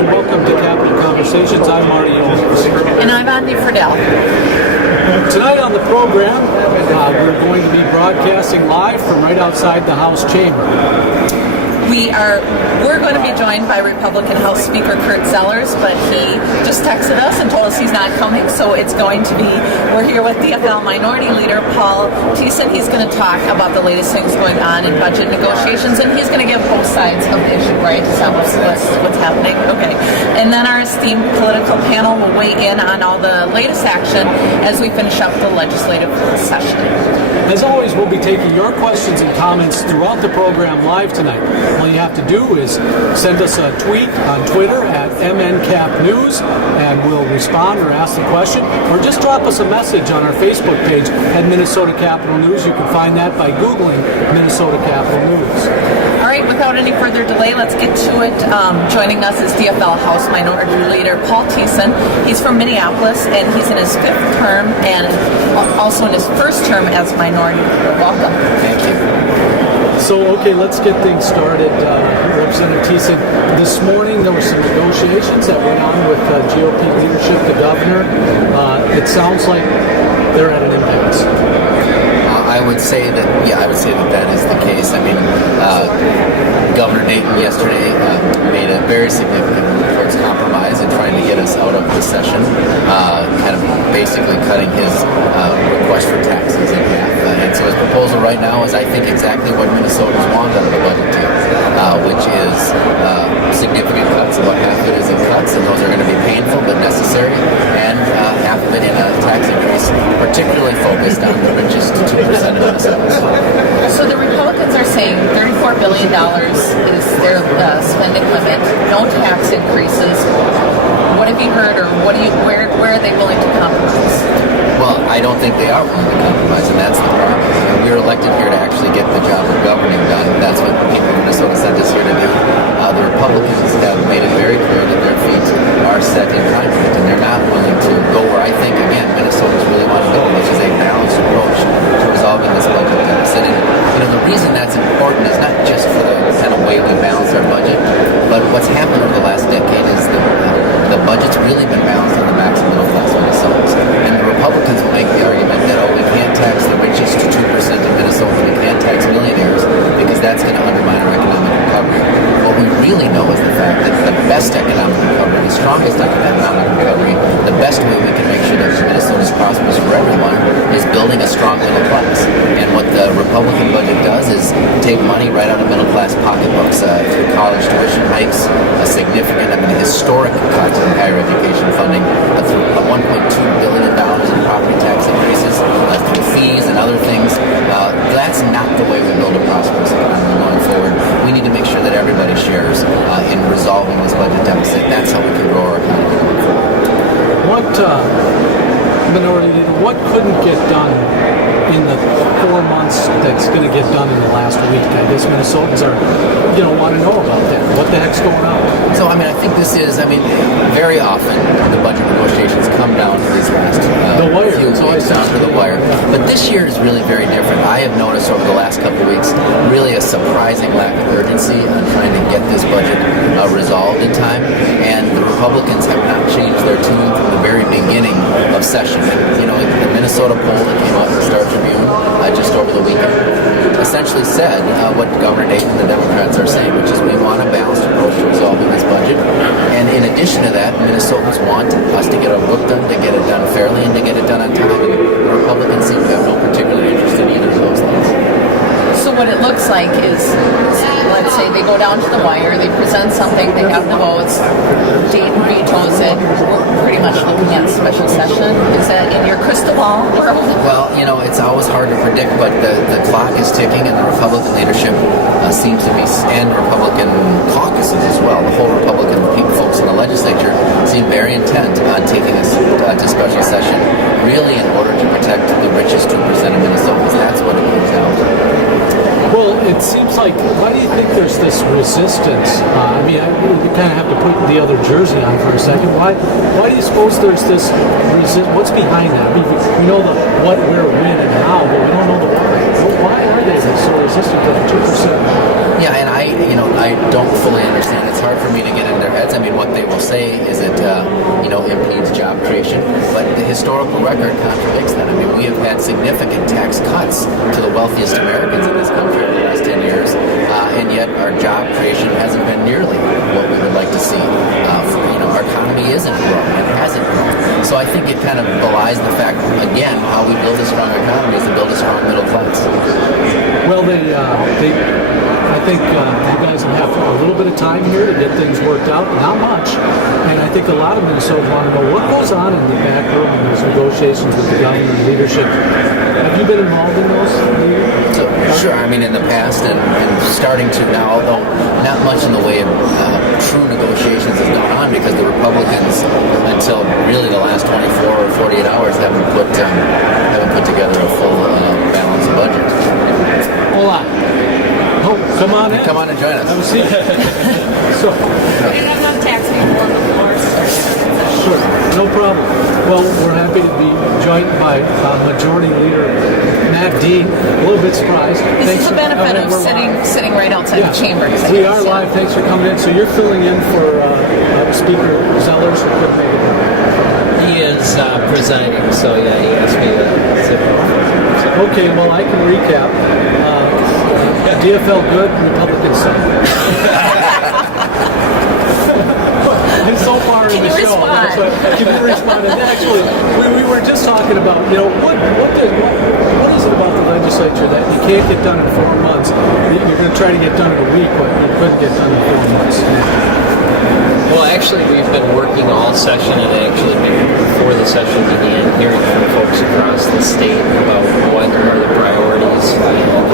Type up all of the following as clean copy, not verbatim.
and welcome to Capital Conversations. I'm Marty Owings. And I'm Ahndi Fridell. Tonight on the program, we're going to be broadcasting live from right outside the House chamber. We're going to be joined by Republican House Speaker Kurt Zellers, but he just texted us and told us he's not coming, so it's going to be, we're here with DFL Minority Leader Paul Thissen. He's going to talk about the latest things going on in budget negotiations, and he's going to give both sides of the issue, right? So what's happening? Okay. And then our esteemed political panel will weigh in on all the latest action as we finish up the legislative session. As always, we'll be taking your questions and comments throughout the program live tonight. All you have to do is send us a tweet on Twitter at MNCapNews, and we'll respond or ask the question, or just drop us a message on our Facebook page at Minnesota Capital News. You can find that by Googling Minnesota Capital News. All right, without any further delay, let's get to it. Joining us is DFL House Minority Leader Paul Thissen. He's from Minneapolis, and he's in his fifth term and also in his first term as Minority Leader. Welcome. Thank you. So, okay, let's get things started. Representative Thissen, this morning there were some negotiations that went on with GOP leadership, the governor. It sounds like they're at an impasse. I would say that is the case. I mean, Governor Dayton yesterday made a very significant move towards compromise and trying to get us out of the session, kind of basically cutting his request for taxes in half. And so his proposal right now is, I think, exactly what Minnesotans want out of the budget deal, which is significant cuts. About half of it is in cuts, and those are going to be painful but necessary, and half of it in a tax increase, particularly focused on the richest 2% of Minnesotans. So the Republicans are saying $34 billion is their spending limit, no tax increases. What have you heard, or where are they willing to compromise? Well, I don't think they are willing to compromise, and that's the problem. We were elected here to actually get the job of governing done. That's what the people of Minnesota sent us here to do. The Republicans have made it very clear that their feet are set in concrete, and they're not willing to go where I think, again, Minnesotans really want to go, which is a balanced approach to resolving this budget deficit. And the reason that's important is not just for the kind of way we balance our budget, but what's happened over the last decade is the budget's really been balanced on the backs of middle class Minnesotans. And the Republicans will make the argument that, we can't tax the richest 2% of Minnesota, we can't tax millionaires, because that's going to undermine our economic recovery. What we really know is the fact that the best economic recovery, the strongest economic recovery, the best way we can make sure that Minnesota is prosperous for everyone is building a strong middle class. And what the Republican budget does is take money right out of middle class pocketbooks through college tuition hikes, a significant, historic cut in higher education funding, through $1.2 billion in property tax increases, through fees and other things. That's not the way we build a prosperous economy going forward. We need to make sure that everybody shares in resolving this budget deficit. That's how we can grow our economy going forward. What couldn't get done in the 4 months that's going to get done in the last week? I guess Minnesotans are, want to know about that. What the heck's going on? So, I think this is, very often the budget negotiations come down to these last few weeks, down to the wire. But this year is really very different. I have noticed over the last couple of weeks really a surprising lack of urgency on trying to get this budget resolved in time. And the Republicans have not changed their tune from the very beginning of session. The Minnesota poll that came out in the Star Tribune just over the weekend essentially said what Governor Dayton and the Democrats are saying, which is we want a balanced approach to resolving this budget. And in addition to that, Minnesotans want us to get our work done, to get it done fairly, and to get it done on time. And the Republicans seem to have no particular interest in either of those things. So what it looks like is, let's say they go down to the wire, they present something, they have the votes, Dayton vetoes it, we're pretty much looking at special session. Is that in your crystal ball world? Well, it's always hard to predict, but the clock is ticking, and the Republican leadership seems to be, and Republican caucuses as well, the whole Republican folks in the legislature seem very intent on taking us to special session, really in order to protect the richest 2% of Minnesotans. That's what it comes down to. Well, it seems like, why do you think there's this resistance? You kind of have to put the other jersey on for a second. Why do you suppose there's this resistance? What's behind that? We know the what, where, when, and how, but we don't know the why. Why are they so resistant to the 2%? Yeah, and I don't fully understand. It's hard for me to get in their heads. What they will wealthiest Americans in this country in the last 10 years, and yet our job creation hasn't been nearly what we would like to see. Our economy isn't growing and hasn't grown. So I think it kind of belies the fact, again, how we build a strong economy is to build a strong middle class. Well, I think you guys will have a little bit of time here to get things worked out. Not much. And I think a lot of Minnesotans want to know what goes on in the back room in those negotiations with the government and leadership. Have you been involved in those? Sure. I mean, in the past and starting to now, although not much in the way of true negotiations has gone on because the Republicans, until really the last 24 or 48 hours, haven't put together a full balanced budget. Hold on. Oh, come on in. Come on and join us. Have a seat. We don't have tax reform before. Sure, no problem. Well, we're happy to be joined by Majority Leader Matt Dean. A little bit surprised. This is the benefit of sitting right outside the chamber. We are live. Thanks for coming in. So you're filling in for Speaker Zellers, who couldn't make it. He is presiding, so yeah, he asked me to sit in. Okay, well, I can recap. DFL good, Republicans suck. So far in the show, that's what you can respond. And actually, we were just talking about, what is it about the legislature that you can't get done in 4 months? You're going to try to get done in a week, but you couldn't get done in 4 months. Well, actually, we've been working all session, and actually before the session began, hearing from folks across the state about what are the priorities,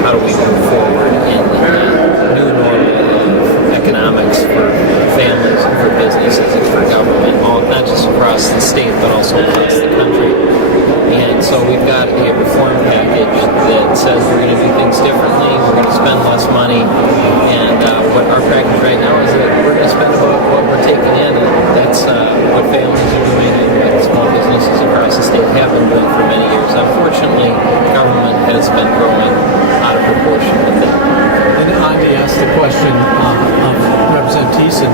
how do we move forward in the new normal of economics for families and for businesses and for government, not just across the state, but also across the country. And so we've got a reform package that says we're going to do things differently, we're going to spend less money, and what our package right now is that we're going to spend about what we're taking in, and that's what families are doing and what small businesses across the state have been doing for many years. Unfortunately, government has been growing out of proportion with it. And Ahndi asked the question of Representative Thissen,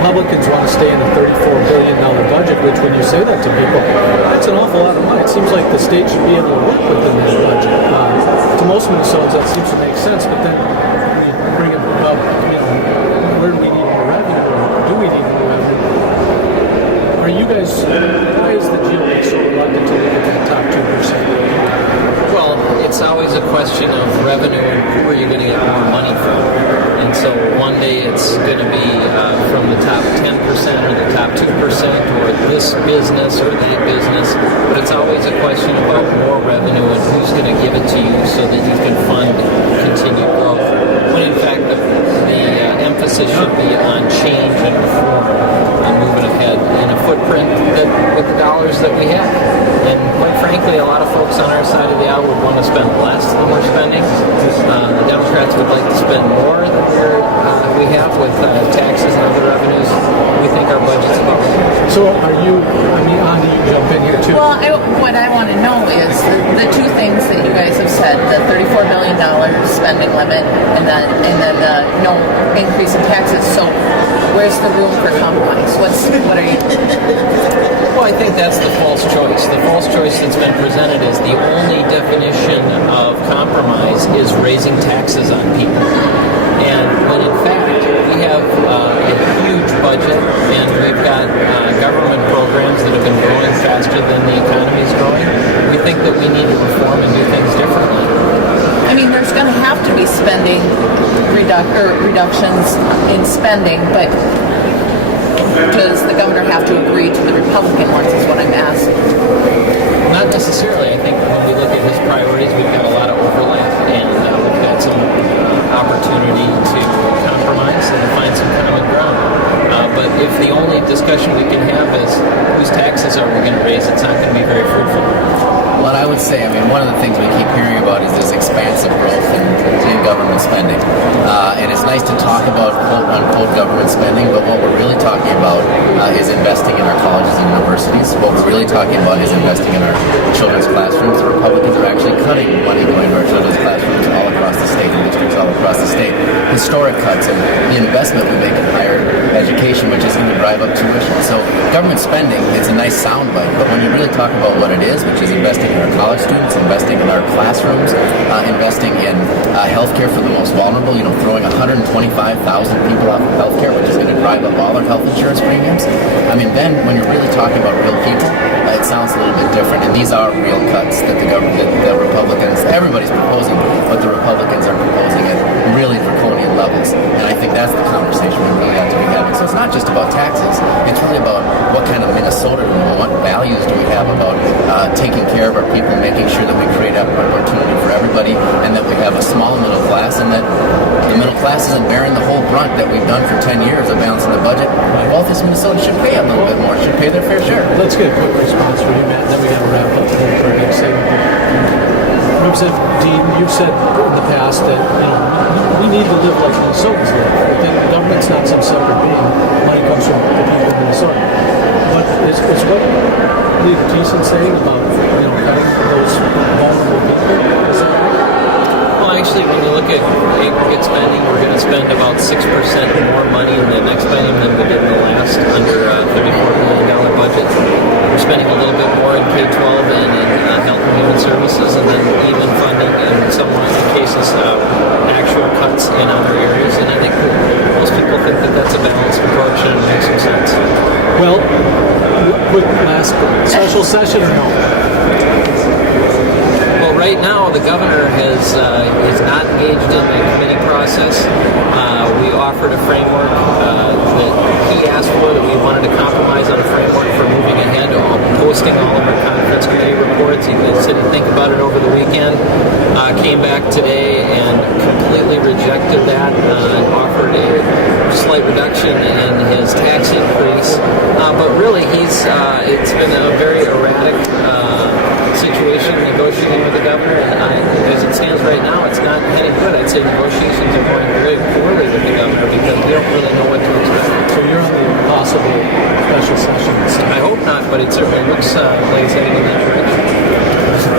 Republicans want to stay in a $34 billion budget, which when you say that to people, that's an awful lot of money. It seems like the state should be able to work within that budget. To most Minnesotans, that seems to make sense, but then when you bring it up, where do we need more revenue, or do we need more revenue? Are you guys, why is the GOP so reluctant to look at that top 2%? Well, it's always a question of revenue and who are you going to get more money from. And so one day it's going to be from the top 10% or the top 2% or this business or that business, but it's always a question about more revenue and who's going to give it to you so that you can fund continued growth. When in fact the emphasis should be on change and reform and moving ahead in a footprint that with the dollars that we have. And quite frankly, a lot of folks on our side of the aisle would want to spend less than we're spending. The Democrats would like to spend more than we have with taxes and other revenues. We think our budget's about right. So are you, Ahndi, you jump in here too. Well, what I want to know is the two things that you guys have said, the $34 billion spending limit and then the no increase in taxes. So where's the room for compromise? What are you... Well, I think that's the false choice. The false choice that's been presented is the only definition of compromise is raising taxes on people. And when in fact we have a huge budget and we've got government programs that have been growing faster than the economy is growing, we think that we need to reform and do things differently. There's going to have to be spending reductions in spending, but does the governor have to agree to the Republican ones is what I'm asking. Not necessarily. I think when we look at his priorities, we've got a lot of overlap and we've got some opportunity to compromise and find some common ground. But if the only discussion we can have is whose taxes are we going to raise, it's not going to be very fruitful. Well, I would say, one of the things we keep hearing about is this expansive growth in government spending. And it's nice to talk about quote-unquote government spending, but what we're really talking about is investing in our colleges and universities. What we're really talking about is investing in our children's classrooms. The Republicans are actually cutting money going to our children's classrooms all across the state and districts all across the state. Historic cuts, and the investment we make in higher education, which is going to drive up tuition. So government spending, it's a nice soundbite, but when you really talk about what it is, which is investing in our college students, investing in our classrooms, investing in healthcare for the most vulnerable, throwing 125,000 people off of healthcare, which is going to drive up all our health insurance premiums. I mean, then when you're really talking about real people, it sounds a little bit different. And these are real cuts that the Republicans, everybody's proposing, but the Republicans are proposing at really draconian levels. And I think that's the conversation we really have to be having. So it's not just about taxes. It's really about what kind of Minnesota do we want, what values do we have about taking care of our people, making sure that we create opportunity for everybody, and that we have a small middle class, and that the middle class isn't bearing the whole brunt that we've done for 10 years of balancing the budget. Wealthiest Minnesota should pay a little bit more, should pay their fair share. Let's get a quick response from you, Matt, and then we got to wrap up today for our next segment. Representative Dean, you've said in the past that we need to live like Minnesotans live. That the government's not some separate being. Money comes from the people of Minnesota. But is what Leader Thissen saying about cutting those vulnerable people? Is that right? Well, actually, when you look at aggregate spending, we're going to spend about 6% more money in the next item than we did in the last under $34 million budget. We're spending a little bit more in K-12 and in health and human services, and then even funding in some cases actual cuts in other areas. And I think that most people think that that's a balanced approach and it makes some sense. Well, quick last special session or no? Well, right now the governor is not engaged in the committee process. We offered a framework that he asked for, that we wanted to compromise on a framework for moving ahead, posting all of our conference committee reports. He said he'd think about it over the weekend. Came back today and completely rejected that and offered a slight reduction in his tax increase. But really, it's been a very erratic situation negotiating with the governor, and as it stands right now, it's not heading good. I'd say negotiations are going very poorly with the governor because we don't really know what to expect. So you're on the possible special session. I hope not, but it certainly looks like it's heading in that direction.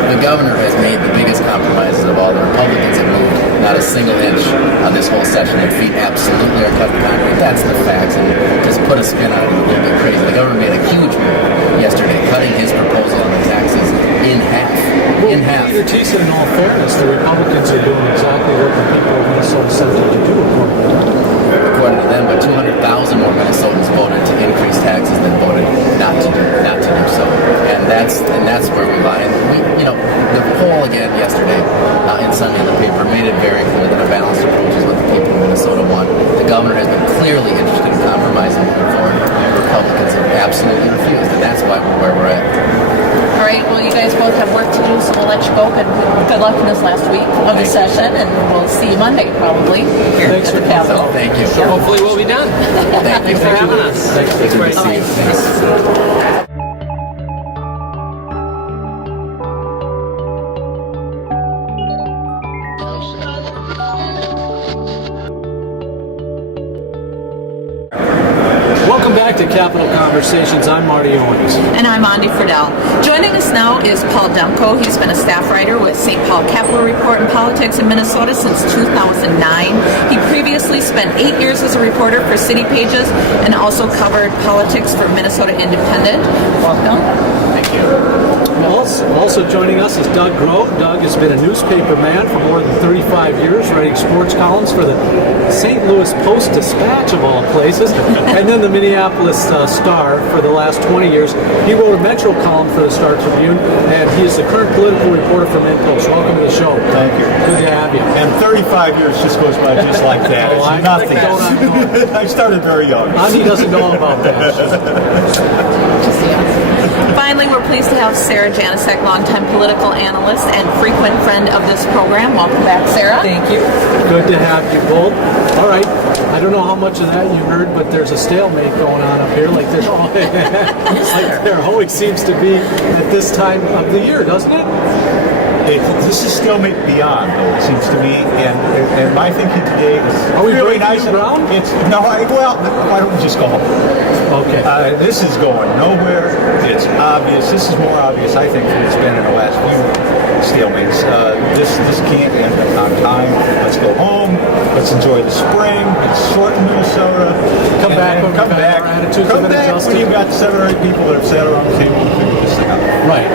The governor has made the biggest compromises of all the Republicans have moved not a single inch on this whole session. Their feet absolutely are cut to concrete. That's the facts, and just put a spin on it a little bit crazy. The governor made a huge move yesterday, cutting his proposal on the taxes in half. Well, in half. Leader Thissen, in all fairness, the Republicans are doing exactly what the people of Minnesota said they would do, According to them, but 200,000 more Minnesotans voted to increase taxes than voted not to do so, and that's where we lie. And the poll again yesterday in Sunday in the paper made it very clear that a balanced approach is what the people of Minnesota want. The governor has been clearly interested in compromising moving forward. Republicans have absolutely refused, and that's why we're where we're at. All right, well, you guys both have work to do, so we'll let you go, but good luck in this last week of the session, and we'll see you Monday, probably, here Thanks at the for Capitol. Thank you. So hopefully we'll be done. Thanks for having us. Thanks for Thanks. Welcome back to Capital Conversations. I'm Marty Owings. And I'm Ahndi Fridell. Joining us now is Paul Demko. He's been a staff writer with St. Paul Capital Report and Politics in Minnesota since 2009. He previously spent 8 years as a reporter for City Pages and also covered politics for Minnesota Independent. Welcome. Thank you. Also joining us is Doug Grow. Doug has been a newspaper man for more than 35 years, writing sports columns for the St. Louis Post-Dispatch, of all places, and then the Minneapolis Star for the last 20 years. He wrote a Metro column for the Star Tribune, and he is the current political reporter for MidPost. Welcome to the show. Thank you. Good to have you. And 35 years just goes by just like that. It's I nothing. don't know. I started very young. Ahndi doesn't know about that. Finally, we're pleased to have Sarah Janecek, longtime political analyst and frequent friend of this program. Welcome back, Sarah. Thank you. Good to have you both. All right. I don't know how much of that you heard, but there's a stalemate going on up here, like there always seems to be at this time of the year, doesn't it? This is stalemate beyond, though, it seems to me. And my thinking today is Are we really breaking nice. ground? Why don't we just go home? Okay. This is going nowhere. It's obvious. This is more obvious, I think, than it's been in the last few stalemates. This can't end on time. Let's go home. Let's enjoy the spring. It's short in Minnesota. Come back when come back. our attitudes have Come been back when adjusted. you've got 7 or 8 people that have sat around the table and figured this thing out. Right.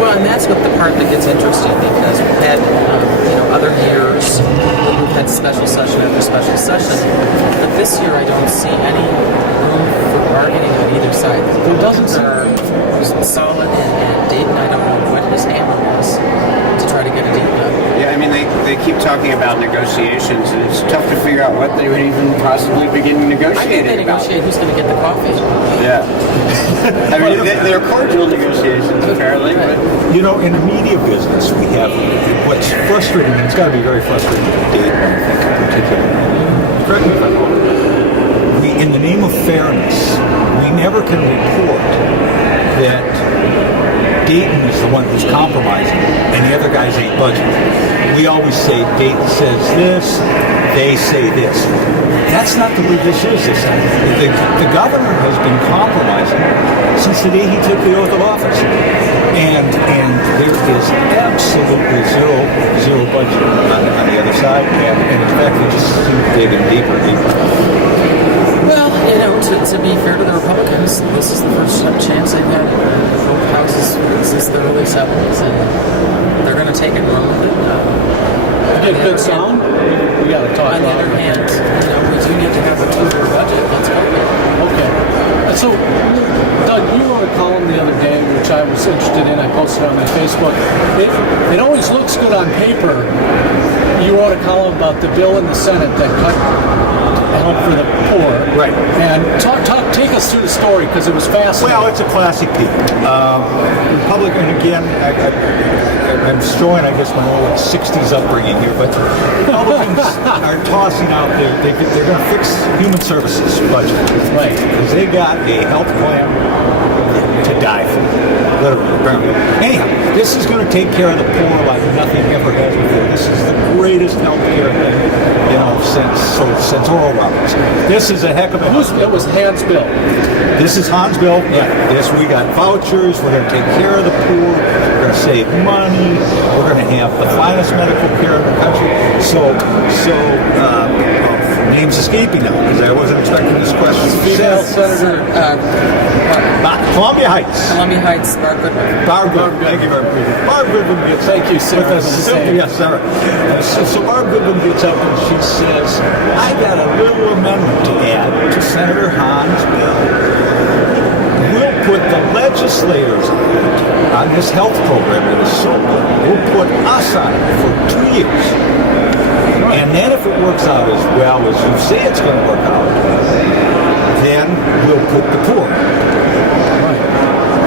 Well, and that's what the part that gets interesting because we've had, other years we've had special session after special session, but this year I don't see any room for bargaining on either side. The doesn't seem- are solid, and Dayton, I don't know what his hammer is to try to get a deal done. Yeah, I mean, they keep talking about negotiations, and it's tough to figure out what they would even possibly begin I think negotiating they about. negotiate who's going to get the coffee. Yeah. I mean, they're cordial negotiations, apparently, but You know, in the media business, we have what's frustrating, and it's got to be very frustrating to Dave, I think, in particular. Correct me if I'm wrong. In the name of fairness, we never can report that Dayton is the one who's compromising and the other guys ain't budgeting. We always say Dayton says this, they say this. That's not the way this is this time. The governor has been compromising since the day he took the oath of office. And there is absolutely zero budget on the other side. And in fact, we just seem to dig in deeper and deeper. Well, to be fair to the Republicans, this is the first chance they've had in both houses since the early 70s, and they're going to take it and run with it. You get good sound? We got to talk On the about other it. hand, we do need to have a two-year budget. Let's go. Okay. So, Doug, you wrote a column the other day, which I was interested in. I posted on my Facebook. It always looks good on paper. You wrote a column about the bill in the Senate that cut help for the poor. Right. And take us through the story because it was fascinating. Well, it's a classic peak. Republican, again, I'm showing, I guess, my old 60s upbringing here, but Republicans are tossing out they're going to fix human services budget. Right. Because they got a health plan to die for. Literally, apparently. Anyhow, this is going to take care of the poor like nothing ever has before. This is the greatest health care thing, since Oral Roberts. This is a heck of a health It was Hans Bill. This is Hans Bill. Yeah. We got vouchers. We're going to take care of the poor. We're going to save money. We're going to have the finest medical care in the country. Name's escaping now because I wasn't expecting this question. Female Senator Columbia Heights. Columbia Heights, Barb Goodwin. Barb Goodwin. Thank you, Barb Goodwin. Barb Goodwin gets Thank you, Sarah, with us. for the same. Yes, Sarah. So Barb Goodwin gets up and she says, I got a little amendment to add to Senator Hahn's bill. We'll put the legislators on this health program that is so good. We'll put us on it for 2 years. And then if it works out as well as you say it's going to work out, then we'll put the poor.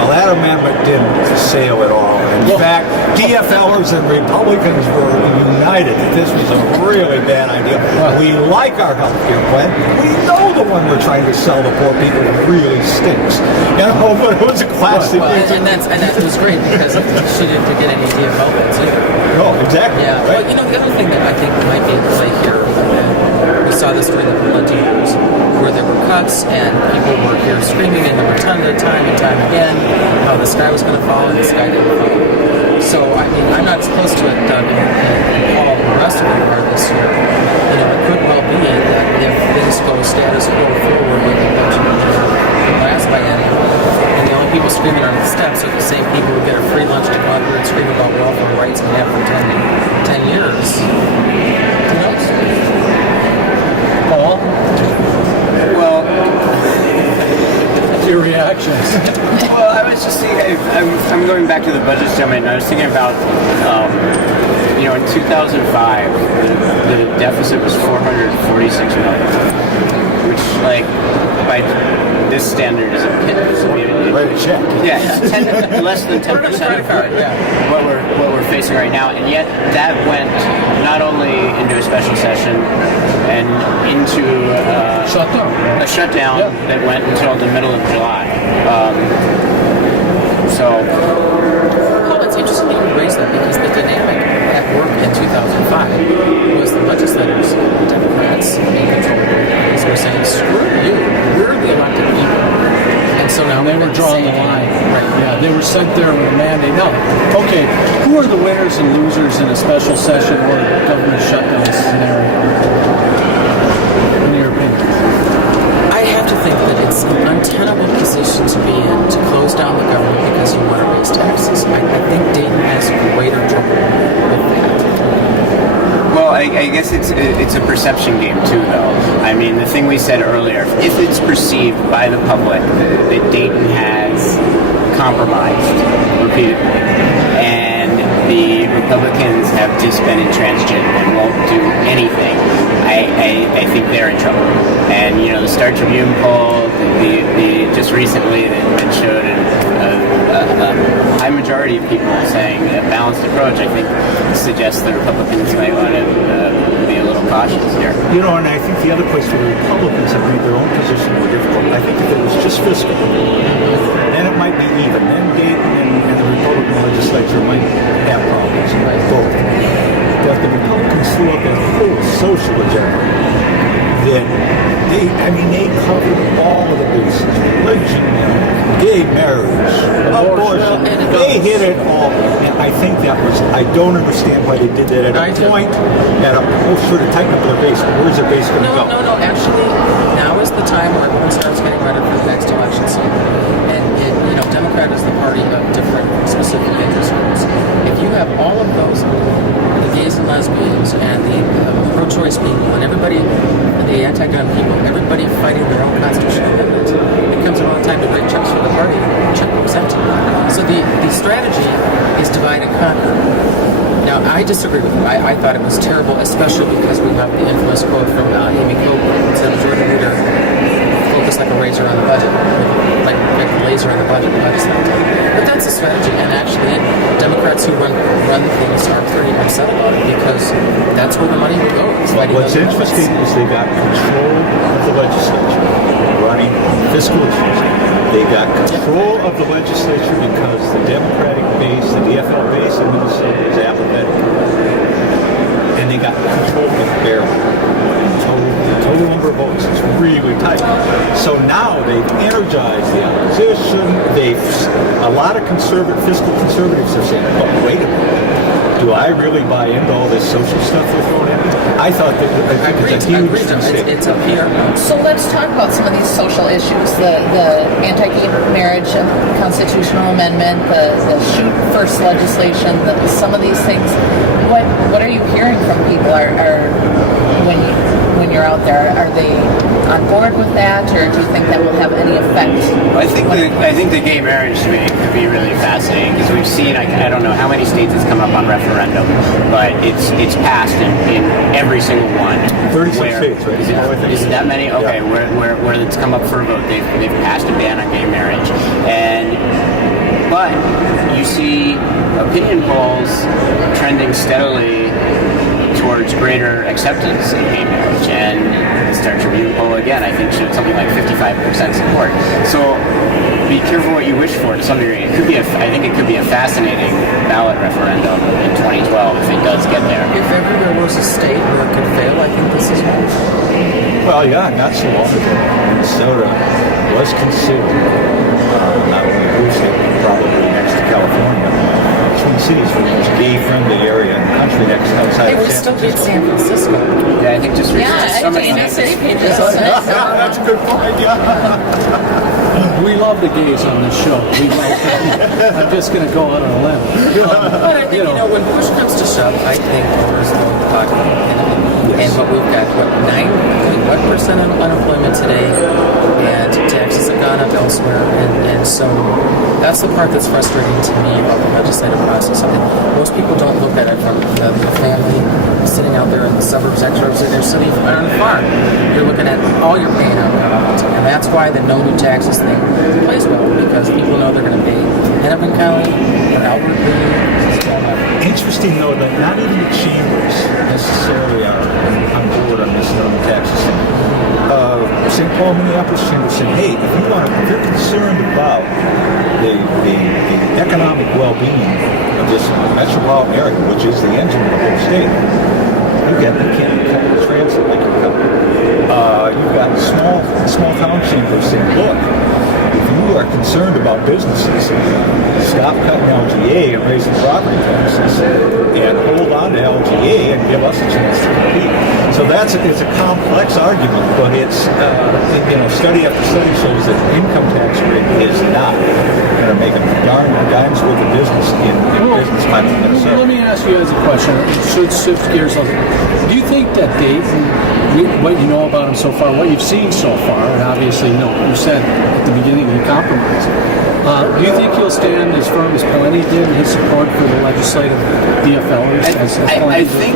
Well, that amendment didn't sail at all. In fact, DFLers and Republicans were united that this was a really bad idea. We like our health care plan. We know the one we're trying to sell to poor people really stinks. But it was a classic. Well, and that was great because she didn't get any DFL votes either. No, exactly. Yeah. Right. Well, the other thing that I think might be at play here, and we saw this during the Pundit years, where there were cuts and people were here screaming in the rotunda time and time again how the sky was going to fall and the sky didn't fall. So, I'm not as close to it, Doug, and Paul, and the rest of them are this year. It could well be that if things go status quo forward with the budget last biennium, and the only people screaming on the steps are the same people who get a free lunch to go out here and scream about welfare rights and have for 10 years. Who knows? Paul, well, your reactions. well, I was just thinking. I'm going back to the budget summit, and I was thinking about, in 2005, the deficit was $446 million, which, by this standard, is a pittance. Write a check. Yeah, less than 10% of what we're facing right now, and yet that went not only into a special session and into a shutdown that went until the middle of July. Well, it's interesting that you raise that because the dynamic at work in 2005 was the legislators, Democrats, in control of the things were saying, screw you, we're the elected people. And so now They were drawing the line. Right. Yeah, they were sent there with a mandate. Now, okay, who are the winners and losers in a special session or government shutdown scenario, in your opinion? I have to it's an untenable position to be in, to close down the government because you want to raise taxes. I think Dayton has greater trouble with that. Well, I guess it's a perception game too, though. I mean, the thing we said earlier, if it's perceived by the public that Dayton has compromised repeatedly, and the Republicans have just been intransigent and won't do anything, I think they're in trouble. And the Star Tribune poll, the just recently that showed a high majority of people saying a balanced approach, I think suggests the Republicans might want to be a little cautious here. And I think the other place where the Republicans have made their own position more difficult, I think if it was just fiscal, then it might be even. Then Dayton and the Republican legislature might have problems. Both. But the Republicans threw up a whole social agenda that they covered all of the bases. Religion, gay marriage, abortion. They hit it all. And I think that was, I don't understand why they did that at a point, sort of tighten up their base. Where's their base going to go? No. Actually, now is the time where everyone starts getting ready for the next election season. And Democrat is the party of different specific interest groups. If you have all of those, the gays and lesbians and the pro-choice people and everybody, the anti-gun people, everybody fighting their own constitutional amendments, it comes around time to write checks for the party, checkbook's empty. So the strategy is divide and conquer. Now, I disagree with you. I thought it was terrible, especially because we have the infamous quote from Amy Copeland, who said, majority leader, focus like a razor on the budget, like a laser on the budget, But that's a strategy, and actually, Democrats who run things are pretty upset about it because that's where the money will go. What's interesting is they got control of the legislature, running fiscal issues. They got control of the legislature because the Democratic base, the DFL base in Minnesota is apathetic. And they got control of the barrel. Total number of votes is really tight. So now they've energized the opposition. A lot of fiscal conservatives are saying, "But wait a minute, do I really buy into all this social stuff they're throwing at me?" I think it's a huge mistake. It's a PR. So let's talk about some of these social issues: the anti-gay marriage constitutional amendment, the shoot first legislation, some of these things. What are you hearing from people? When you're out there, are they on board with that, or do you think that will have any effect? I think the gay marriage debate could be really fascinating because we've seen, I don't know how many states it's come up on referendum, but it's passed in every single one. 36 states, right? Is it that many? Okay, yeah. Where it's come up for a vote, they've passed a ban on gay marriage, but you see opinion polls trending steadily towards greater acceptance in gay marriage, and the Star Tribune poll again I think showed something like 55% support. So be careful what you wish for to some degree. I think it could be a fascinating ballot referendum in 2012 if it does get there. If ever there was a state where it could fail, I think this is one. Well, yeah, not so long ago, Minnesota was considered not only a blue state, but probably next to California, Twin Cities for the most gay-friendly area in the country next outside of San Francisco. They would still beat San Francisco. Yeah, I think just recently. Yeah, so many inner city pages. That's a good point, yeah. We love the gays on this show. We love them. I'm just going to go out on a limb. But I think, when push comes to shove, I think voters know the pocket. And what we've got, 9% unemployment today, and taxes have gone up elsewhere. And so that's the part that's frustrating to me about the legislative process. I mean, most people don't look at it from the family sitting out there in the suburbs, extras, they're sitting on the farm. You're looking at all you're paying out. And that's why the no new taxes thing plays well, because people know they're going to pay Hennepin County or Albert Lee. Interesting, though, that not even the chambers necessarily are on board on this no taxes thing. St. Paul, Minneapolis chamber said, "Hey, if you're concerned about the economic well-being of this metropolitan area, which is the engine of the whole state, you can't cut transit like you cut. You've got small town chambers saying, look, if you are concerned about businesses, stop cutting LGA and raising property taxes, and hold on to LGA and give us a chance to compete." So So it's a complex argument, but it's study after study shows that income tax rate is not going to make a dime's worth of business in business climate in Minnesota. Let me ask you as a question. Should shift gears a little. Do you think that Dayton, what you know about him so far, what you've seen so far, and obviously, you said at the beginning he compromised. Do you think he'll stand as firm as Pellini did in his support for the legislative DFLers? I think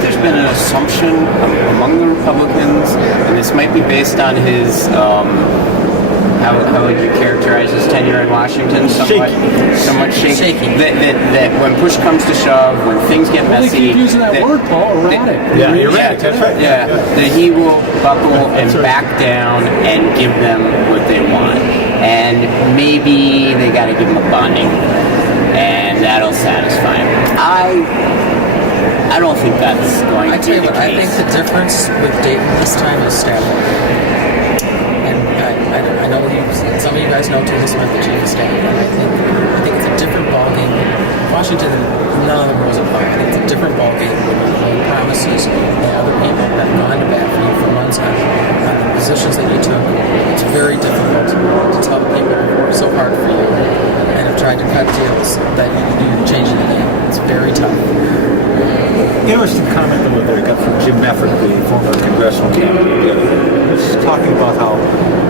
there's been an assumption among the Republicans, and this might be based on his how would you characterize his tenure in Washington? Somewhat shaky. That when push comes to shove, when things get messy, they keep using that word, Paul, erratic. Yeah, you're right. That's right. Yeah, that he will buckle and back down and give them what they want. And maybe they got to give him a bonding, and that'll satisfy him. I don't think that's going to be the case. I think the difference with Dayton this time is staff. And I know some of you guys know Tim Smith, the chief of staff, and I think it's a different ballgame. Washington, none of the rules apply. I think it's a different ballgame when you hold promises that other people have gone to bat for you for months on the positions that you took. It's very difficult to tell the people who worked so hard for you and have tried to cut deals that you're changing the game. It's very tough. Interesting comment that I got from Jim Mefford, the former congressional candidate. He's talking about how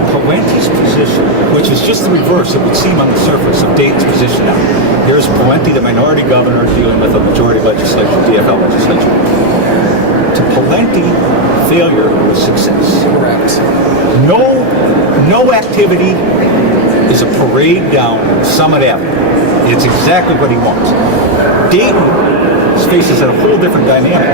Pawlenty's position, which is just the reverse, it would seem on the surface of Dayton's position now. Here's Pawlenty, the minority governor, dealing with a majority legislature, DFL legislature. To Pawlenty, failure was success. Correct. No activity is a parade down Summit Avenue. It's exactly what he wants. Dayton faces a whole different dynamic.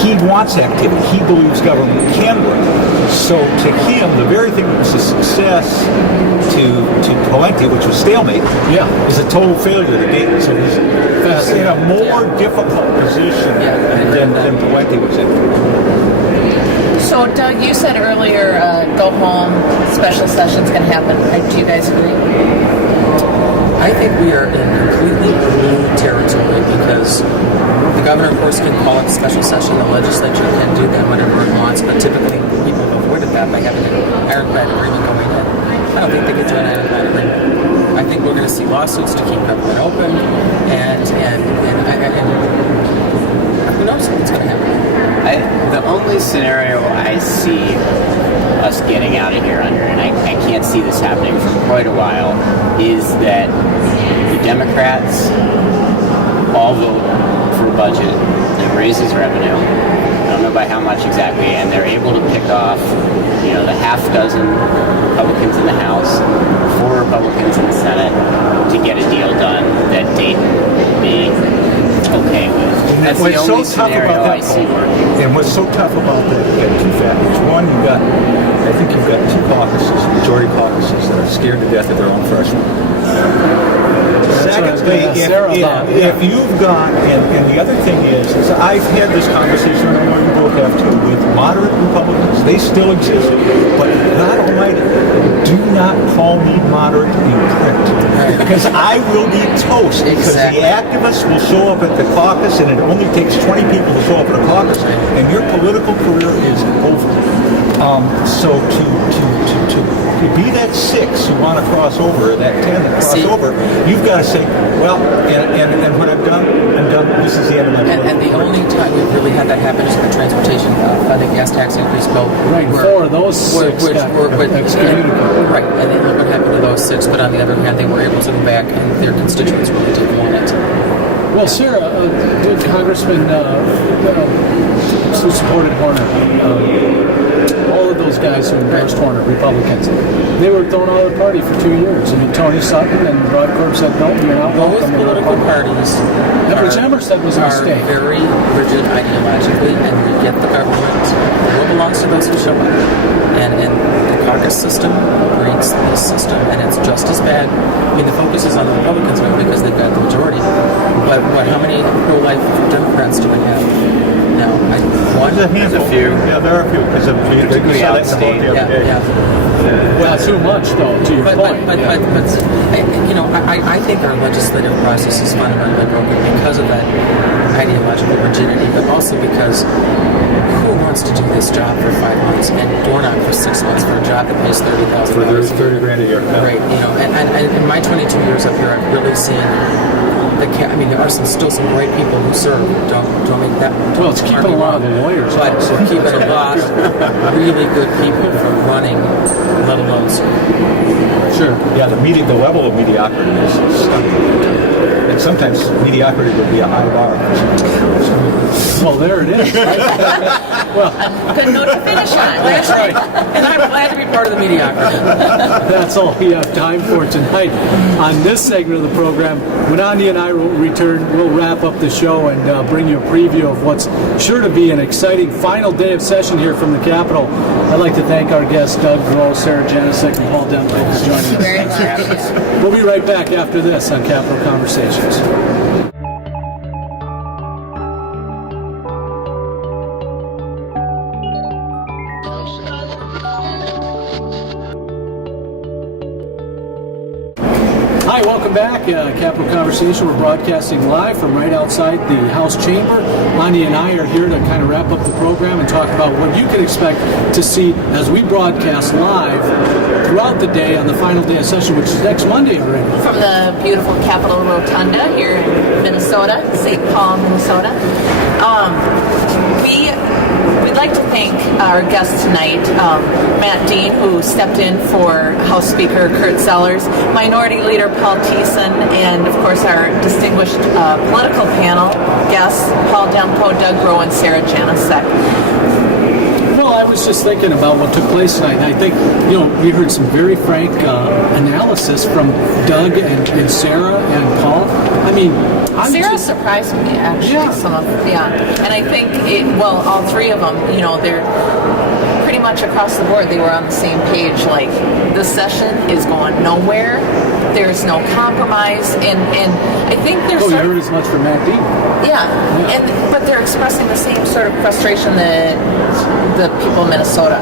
He wants activity. He believes government can work. So to him, the very thing that was a success to Pawlenty, which was stalemate, is a total failure to Dayton. So he's in a more difficult position than Pawlenty was in. So, Doug, you said earlier, go home, special session's going to happen. Do you guys agree? I think we are in completely new territory because the governor, of course, can call it a special session. The legislature can do that whenever it wants, but typically people have avoided that by having an ironclad agreement going in. I don't think they get to an ironclad agreement. I think we're going to see lawsuits to keep government open, and who knows what's going to happen. The only scenario I see us getting out of here under, and I can't see this happening for quite a while, is that the Democrats all vote for a budget that raises revenue. I don't know by how much exactly, and they're able to pick off, the half dozen Republicans in the House, 4 Republicans in the Senate to get a deal done that Dayton be okay with. That's the only scenario I see working. And what's so tough about that, you got 2 factors. One, I think you've got 2 caucuses, majority caucuses, that are scared to death of their own freshmen. Secondly, if you've got, and the other thing is I've had this conversation, and I know you both have too, with moderate Republicans. They still exist, but God Almighty, do not call me moderate in print, because I will be toast. Because the activists will show up at the caucus, and it only takes 20 people to show up at a caucus, and your political career is over. So to be that 6 who want to cross over, that 10 that cross over, you've got to say, well, and when I'm done, this is the end of my political And the only time we've really had that happen is the transportation funding gas tax increase bill. Right, 4 of those 6 right, and then look what happened to those 6, but on the other hand, they were able to go back, and their constituents really didn't want it. Well, Sarah, Congressman who supported Horner, all of those guys who endorsed Horner, Republicans, they were thrown out of the party for 2 years. I mean, Tony Sutton and Rod Korb said, no, you're not welcome. Both political parties which Emmer said was a mistake. Are very rigid ideologically, and we get the government. What belongs to those who show up? And the caucus system breeds this system, and it's just as bad. I mean, the focus is on the Republicans now because they've got the majority. But how many pro-life Democrats do we have? No, There's a few. Yeah, there are a few. Because we saw that vote the other day. Well, too much, though, to your point. But I think our legislative process is fundamentally broken because of that ideological rigidity, but also because who wants to do this job for 5 months and doorknock for 6 months for a job that pays $30,000 For 30 grand a year. Yeah. Right, and in my 22 years up here, I've really seen there are still some great people who serve. Don't make that. Well, it's keeping a lot of the lawyers. But we're keeping a lot of really good people from running little loans. Sure. Yeah, the level of mediocrity is stunning. And sometimes mediocrity would be a high bar. Well, there it is. Good note to finish on. That's right. And I'm glad to be part of the mediocrity. That's all we have time for tonight on this segment of the program. When Ahndi and I will return, we'll wrap up the show and bring you a preview of what's sure to be an exciting final day of session here from the Capitol. I'd like to thank our guests, Doug, Grow, Sarah Janecek, and Paul Demko for joining us. Thank you very much. We'll be right back after this on Capitol Conversations. Hi, welcome back. Capitol Conversation. We're broadcasting live from right outside the House chamber. Ahndi and I are here to kind of wrap up the program and talk about what you can expect to see as we broadcast live throughout the day on the final day of session, which is next Monday already. From the beautiful Capitol Rotunda here in Minnesota, St. Paul, Minnesota. We'd like to thank our guest tonight, Matt Dean, who stepped in for House Speaker Kurt Zellers, Minority Leader Paul Thissen, and of course our distinguished political panel guests, Paul Demko, Doug Grow, and Sarah Janecek. Well, I was just thinking about what took place tonight, and I think, we heard some very frank analysis from Doug and Sarah and Paul. I mean, Sarah surprised me, actually. Yeah. And I think, all three of them, they're pretty much across the board. They were on the same page. Like, this session is going nowhere. There's no compromise, and I think there's. Oh, you heard as much from Matt Dean. Yeah. But they're expressing the same sort of frustration that the people of Minnesota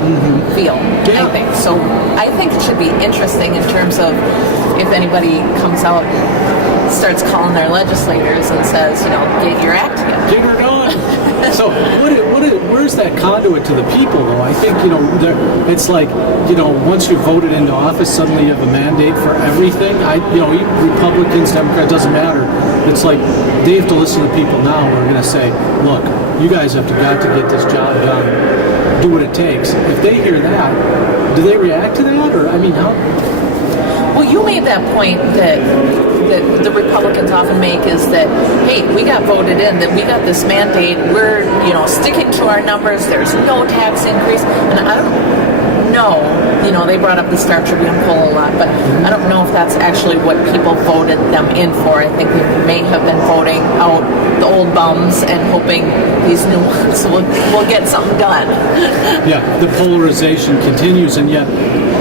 feel. Yeah. I think so. I think it should be interesting in terms of if anybody comes out, starts calling their legislators and says, get your act together. Get her done. So where's that conduit to the people, though? I think, it's like, once you're voted into office, suddenly you have a mandate for everything. Republicans, Democrats, doesn't matter. It's like they have to listen to people now who are going to say, look, you guys have got to get this job done. Do what it takes. If they hear that, do they react to that? Or, how? Well, you made that point that the Republicans often make is that, hey, we got voted in, that we got this mandate, we're, sticking to our numbers, there's no tax increase, and I don't know, they brought up the Star Tribune poll a lot, but I don't know if that's actually what people voted them in for. I think they may have been voting out the old bums and hoping these new ones will get something done. Yeah, the polarization continues, and yet,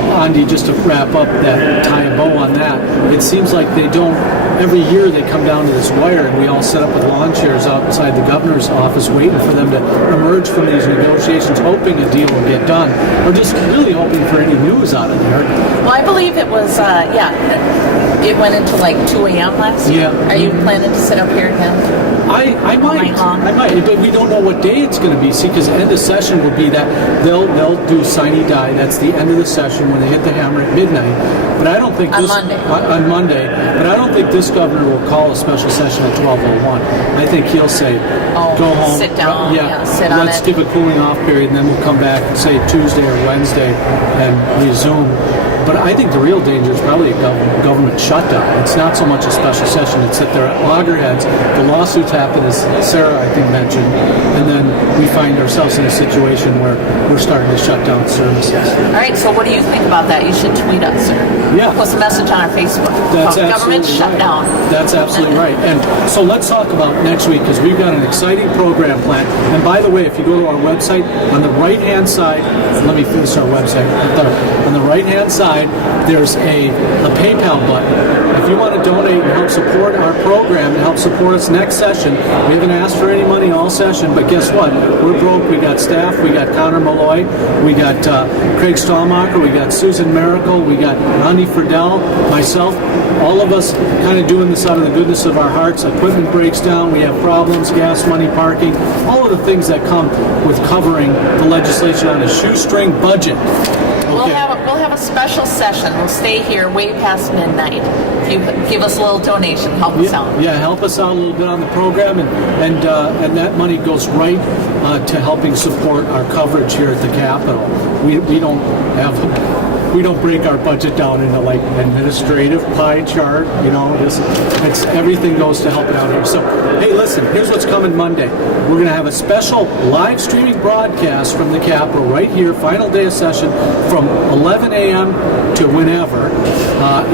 Ahndi, just to wrap up that, tie a bow on that, it seems like they don't, every year they come down to this wire and we all set up with lawn chairs outside the governor's office waiting for them to emerge from these negotiations, hoping a deal will get done, or just really hoping for any news out of there. Well, I believe it was, it went into like 2 a.m. last year. Yeah. Are you planning to sit up here again? I might, but we don't know what day it's going to be. See, because the end of session will be that they'll do sine die. That's the end of the session when they hit the hammer at midnight. But I don't think on Monday. But I don't think this governor will call a special session at 12:01. I think he'll say, go home, sit down, sit on let's it. give a cooling off period, and then we'll come back, say Tuesday or Wednesday, and resume. But I think the real danger is probably a government shutdown. It's not so much a special session. It's that they're at loggerheads. The lawsuits happen, as Sarah, I think, mentioned, and then we find ourselves in a situation where we're starting to shut down services. All right, so what do you think about that? You should tweet us or post a message on our Facebook. That's government absolutely shutdown. Right. That's absolutely right. And so let's talk about next week, because we've got an exciting program planned. And by the way, if you go to our website, on the right-hand side, let me finish our website. On the right-hand side, side, there's a PayPal button. If you want to donate and help support our program and help support us next session, we haven't asked for any money all session, but guess what? We're broke. We got staff. We got Connor Malloy. We got Craig Stellmacher. We got Susan Miracle. We got Ahndi Fridell, myself. All of us kind of doing this out of the goodness of our hearts. Equipment breaks down. We have problems, gas money, parking, all of the things that come with covering the legislation on a shoestring budget. We'll have a special session. We'll stay here way past midnight. If you give us a little donation, help us out. Yeah, help us out a little bit on the program, and that money goes right to helping support our coverage here at the Capitol. We don't break our budget down into like administrative pie chart. It's everything goes to help it out here. So hey, listen, here's what's coming Monday. We're going to have a special live streaming broadcast from the Capitol right here, final day of session from 11 a.m. to whenever.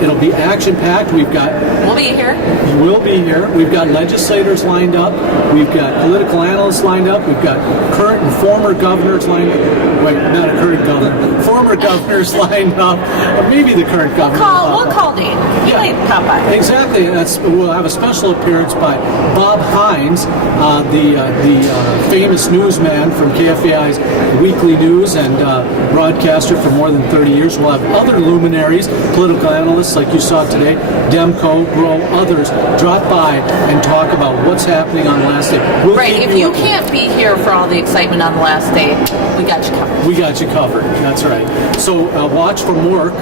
It'll be action-packed. We'll be here. We'll be here. We've got legislators lined up. We've got political analysts lined up. We've got current and former governors lined up. Wait, not a current governor. Former governors lined up. Or maybe the current governor. We'll call Dean. He might pop by. Exactly. We'll have a special appearance by Bob Hines, the famous newsman from KFAI's Weekly News and broadcaster for more than 30 years. We'll have other luminaries, political analysts like you saw today, Demko, Grow, others, drop by and talk about what's happening on the last day. If you can't be here for all the excitement on the last day, we got you covered. We got you covered. That's right. So watch from work.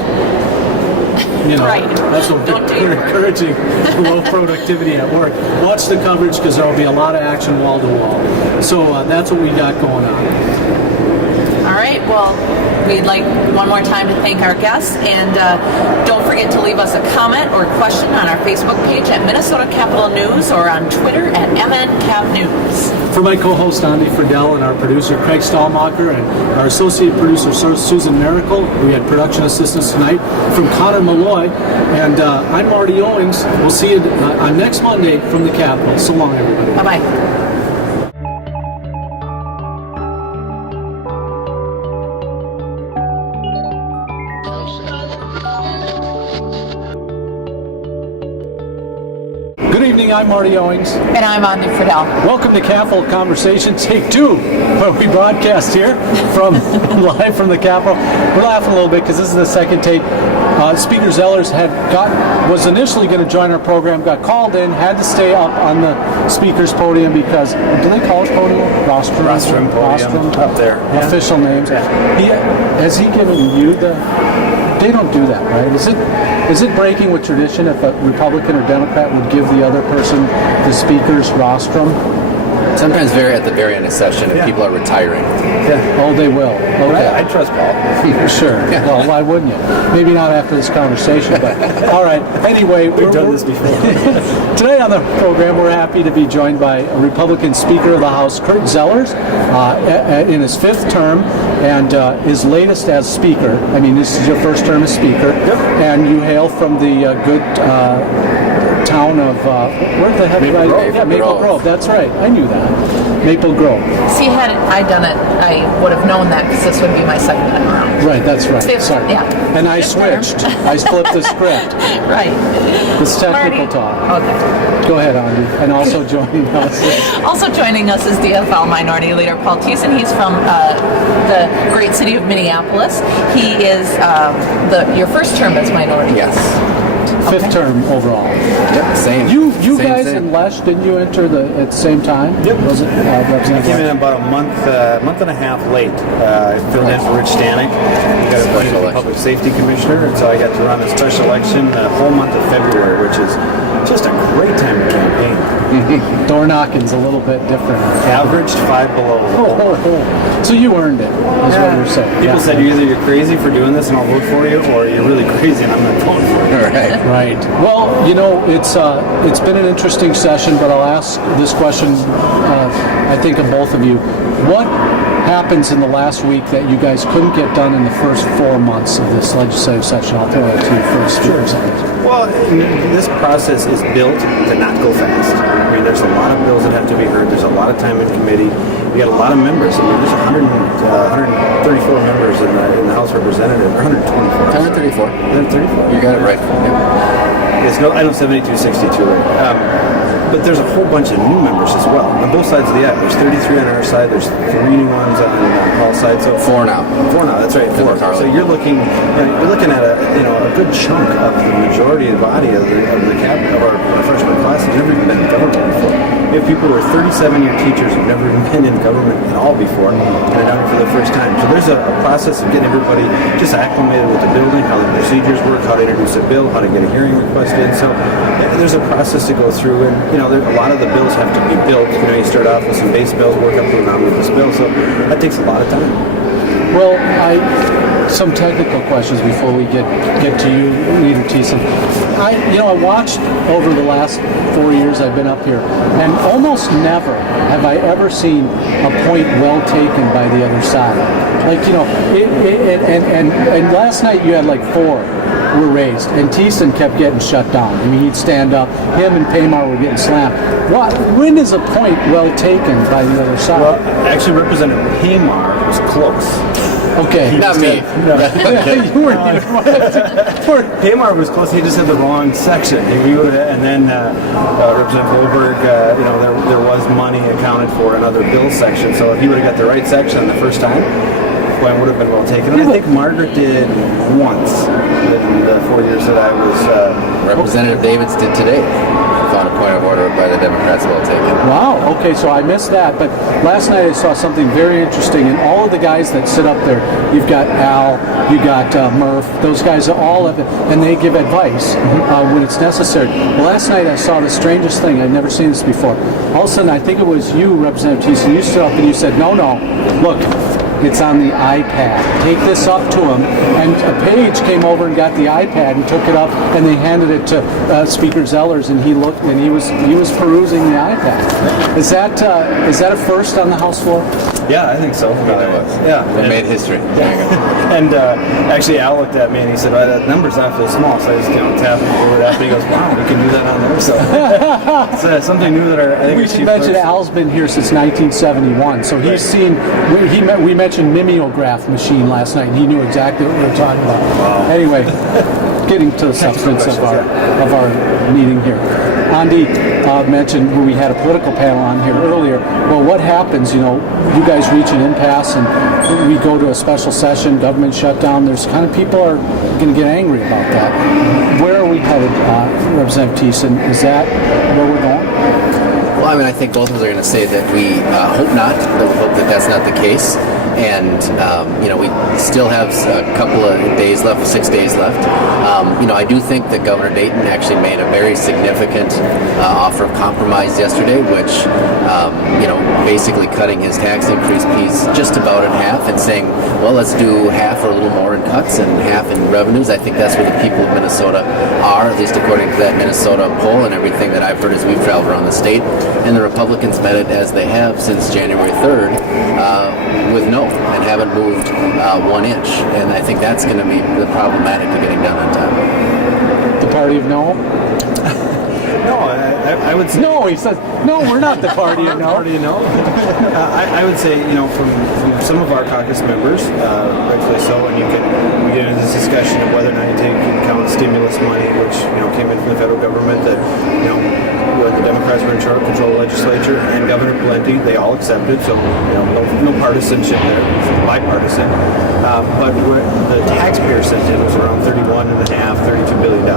Right. That's what we're encouraging low productivity at work. Watch the coverage because there will be a lot of action wall to wall. So that's what we got going on. All right, well, we'd like one more time to thank our guests, and don't forget to leave us a comment or question on our Facebook page at Minnesota Capitol News or on Twitter at MNCapNews. For my co-host Ahndi Fridell and our producer Craig Stellmacher and our associate producer Susan Miracle, we had production assistance tonight from Connor Malloy, and I'm Marty Owings. We'll see you on next Monday from the Capitol. So long, everybody. Bye-bye. Good evening, I'm Marty Owings. And I'm Ahndi Fridell. Welcome to Capitol Conversation, Take 2, where we broadcast here live from the Capitol. We're laughing a little bit because this is the second take. Speaker Zellers was initially going to join our program, got called in, had to stay up on the speaker's podium because, do they call it podium? Rostrum podium up there. Official names. Has he given you they don't do that, right? Is it breaking with tradition if a Republican or Democrat would give the other person the speaker's rostrum? Sometimes at the very end of session, if people are retiring. Yeah. Oh, they will. Okay. I trust Paul. Sure. Well, why wouldn't you? Maybe not after this conversation, but all right. Anyway, we've done this before. Today on the program, we're happy to be joined by a Republican Speaker of the House, Kurt Zellers, in his 5th term and his latest as Speaker. I mean, this is your first term as Speaker, and you hail from the good town of where the heck? Maple Grove. That's right. I knew that. Maple Grove. See, had I done it, I would have known that because this would be my second time around. Right, that's right. Sorry. Yeah. And I switched. I flipped the script. Right. This technical Marty. talk. Okay. Go ahead, Ahndi. And also joining us. Also joining us is DFL Minority Leader Paul Thissen. He's from the great city of Minneapolis. He is your first term as minority. Yes. 5th term overall. Yep, same. You Same guys thing. and Lesh, didn't you enter at the same time? Yep. Was it I Representative? came in about a month and a half late. I filled in for Rich Stanek. He got appointed as the Public Safety Commissioner, and so I got to run a special election the whole month of February, which is just a great time to campaign. Door knocking's a little bit different. Averaged 5 below. So you earned it, is what you're saying. People said either you're crazy for doing this and I'll vote for you, or you're really crazy and I'm not voting for you. Right. Well, it's been an interesting session, but I'll ask this question, I think, of both of you. What happens in the last week that you guys couldn't get done in the first 4 months of this legislative session? I'll throw it to you first. Sure. Well, this process is built to not go fast. I mean, there's a lot of bills that have to be heard. There's a lot of time in committee. We got a lot of members. I mean, there's 134 members in the House of Representatives, or 124. 134. 134. You got it right. Yeah. It's I know 7262. But there's a whole bunch of new members as well on both sides of the aisle. There's 33 on our side. There's 3 new ones on Paul's side. So 4 now. 4 now. That's right. 4. So you're looking at a good chunk of the majority of the body of the cabinet of our freshman class has never even been in government before. We have people who are 37-year teachers who've never even been in government at all before, and are down here for the first time. So there's a process of getting everybody just acclimated with the building, how the procedures work, how to introduce a bill, how to get a hearing request in. So there's a process to go through, and a lot of the bills have to be built. You start off with some base bills, work up to an omnibus bill, so that takes a lot of time. Well, some technical questions before we get to you, Leader Thissen. I watched over the last 4 years I've been up here, and almost never have I ever seen a point well taken by the other side. And last night you had 4 were raised, and Thissen kept getting shut down. I mean, he'd stand up. Him and Paymar were getting slammed. When is a point well taken by the other side? Well, actually, Representative Paymar was close. Okay. Not me. You weren't. Paymar was close. He just had the wrong section. And then Representative Goldberg, there was money accounted for in other bill sections. So if he would have got the right section the first time, it would have been well taken. And I think Margaret did once in the 4 years that I was. Representative Davids did today. On a point of order by the Democrats well taken. Wow, okay, so I missed that. But last night I saw something very interesting, and all of the guys that sit up there, you've got Al, you got Murph, those guys are all of it, and they give advice when it's necessary. Well, last night I saw the strangest thing. I'd never seen this before. All of a sudden, I think it was you, Representative Thissen, you stood up and you said, no, look, it's on the iPad. Take this up to him. And a page came over and got the iPad and took it up, and they handed it to Speaker Zellers, and he looked, and he was perusing the iPad. Is that a first on the House floor? Yeah, I think so. Well, it was. Yeah. It made history. And actually, Al looked at me and he said, well, that number's awfully small. So I just tapped over that, and he goes, wow, we can do that on there. So it's something new that I think we should mention Al's been here since 1971, so he's seen. We mentioned mimeograph machine last night, and he knew exactly what we were talking about. Wow. Anyway, getting to the substance of our meeting here. Ahndi mentioned we had a political panel on here earlier. Well, what happens? You guys reach an impasse, and we go to a special session, government shutdown. There's kind of people are going to get angry about that. Where are we headed, Representative Thissen? Is that where we're going? Well, I mean, I think both of us are going to say that we hope not, that we hope that that's not the case. And, we still have a couple of days left, 6 days left. I do think that Governor Dayton actually made a very significant offer of compromise yesterday, which, basically cutting his tax increase piece just about in half and saying, well, let's do half or a little more in cuts and half in revenues. I think that's where the people of Minnesota are, at least according to that Minnesota poll and everything that I've heard as we've traveled around the state. And the Republicans met it as they have since January 3rd with no, and haven't moved 1 inch. And I think that's going to be the problematic to getting done on time. The party of no? No, I would say... No, he says, no, we're not the party of no. Party of no. I would say, from some of our caucus members, rightfully so, and we get into this discussion of whether or not you take into account stimulus money, which, came in from the federal government, that, where the Democrats were in charge of control the legislature, and Governor Pawlenty, they all accepted, so, no partisanship there, bipartisan. But what the taxpayer sent in was around $31.5, $32 billion.